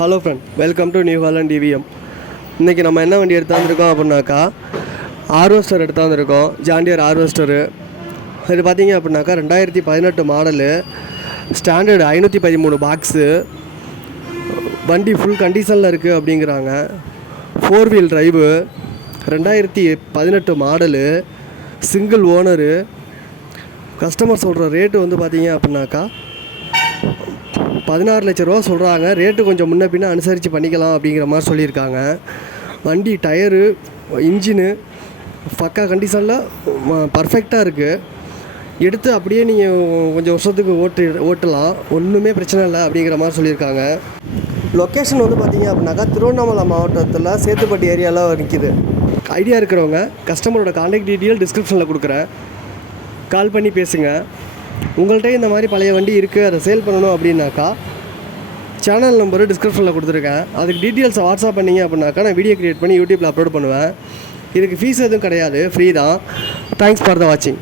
Hello friend, welcome to New Holland TVM. இன்றைக்கி நம்ம என்ன வண்டி எடுத்தாந்துருக்கோம் அப்படின்னாக்கா ஹார்வெஸ்டர் எடுத்தாந்துருக்கோம். ஜாண்டியர் ஹார்வெஸ்டரு. இது பார்த்திங்க அப்படின்னாக்கா 2018 மாடலு, ஸ்டாண்டர்டு 513 பாக்ஸு. வண்டி ஃபுல் கண்டிஷனில் இருக்குது அப்படிங்கிறாங்க. 4 wheel drive, 2018 model, single owner. Customer சொல்கிற ரேட்டு வந்து பார்த்திங்க அப்படின்னாக்கா 16 லட்ச ரூபா சொல்கிறாங்க. ரேட்டு கொஞ்சம் முன்ன பின்ன அனுசரித்து பண்ணிக்கலாம் அப்படிங்கிற மாதிரி சொல்லியிருக்காங்க. வண்டி டயரு, இன்ஜினு பக்கா கண்டிஷனில் பர்ஃபெக்டாக இருக்குது. எடுத்து அப்படியே நீங்கள் கொஞ்சம் வருஷத்துக்கு ஓட்டலாம், ஒன்றுமே பிரச்சனை இல்லை அப்படிங்கிற மாதிரி சொல்லியிருக்காங்க. லொக்கேஷன் வந்து பார்த்திங்க அப்படின்னாக்கா திருவண்ணாமலை மாவட்டத்தில் சேத்துப்பட்டி ஏரியாவில் நிற்கிது. ஐடியா இருக்கிறவங்க கஸ்டமரோட கான்டாக்ட் டீட்டெயில் டிஸ்கிரிப்ஷனில் கொடுக்குறேன், கால் பண்ணி பேசுங்க. உங்கள்கிட்ட இந்த மாதிரி பழைய வண்டி இருக்குது, அதை சேல் பண்ணணும் அப்படின்னாக்கா சேனல் நம்பரு டிஸ்கிரிப்ஷனில் கொடுத்துருக்கேன். அதுக்கு டீட்டெயில்ஸை வாட்ஸ்அப் பண்ணிங்க அப்படின்னாக்கா நான் வீடியோ க்ரியேட் பண்ணி யூடியூப்பில் அப்லோட் பண்ணுவேன். இதுக்கு ஃபீஸ் எதுவும் கிடையாது, ஃப்ரீ தான். தேங்க்ஸ் ஃபார் த வாட்சிங்.